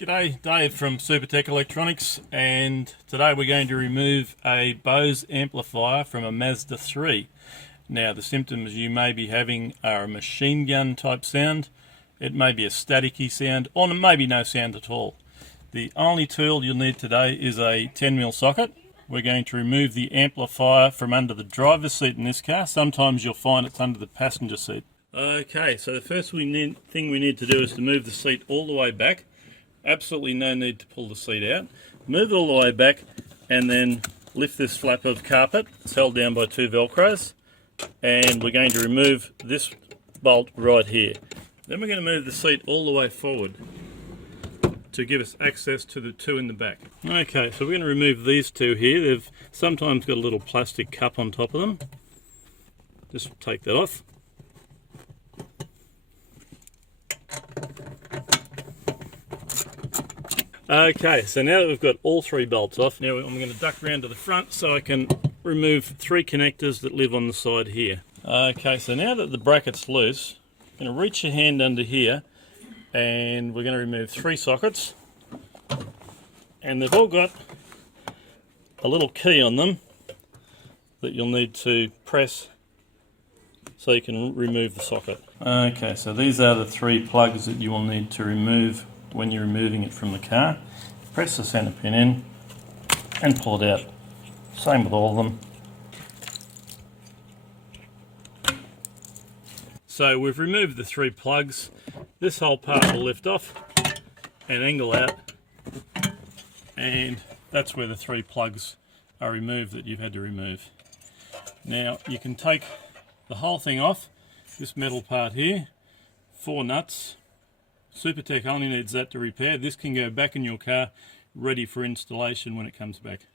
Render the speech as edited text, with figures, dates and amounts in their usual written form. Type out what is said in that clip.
G'day, Dave from Supertech Electronics, and today we're going to remove a Bose amplifier from a Mazda 3. Now the symptoms you may be having are a machine gun type sound, it may be a staticky sound, or maybe no sound at all. The only tool you'll need today is a 10mm socket. We're going to remove the amplifier from under the driver's seat in this car. Sometimes you'll find it's under the passenger seat. Okay, so the first thing we need to do is to move the seat all the way back. Absolutely no need to pull the seat out. Move it all the way back and then lift this flap of carpet. It's held down by two Velcros. And we're going to remove this bolt right here. Then we're going to move the seat all the way forward to give us access to the two in the back. Okay, so we're going to remove these two here. They've sometimes got a little plastic cup on top of them. Just take that off. Okay, so now that we've got all three bolts off, now I'm going to duck around to the front so I can remove three connectors that live on the side here. Okay, so now that the bracket's loose, I'm going to reach your hand under here and we're going to remove three sockets. And they've all got a little key on them that you'll need to press so you can remove the socket. Okay, so these are the three plugs that you will need to remove when you're removing it from the car. Press the centre pin in and pull it out. Same with all of them. So we've removed the three plugs. This whole part will lift off and angle out, and that's where the three plugs are removed that you've had to remove. Now you can take the whole thing off, this metal part here, 4 nuts. Supertech only needs that to repair. This can go back in your car, ready for installation when it comes back.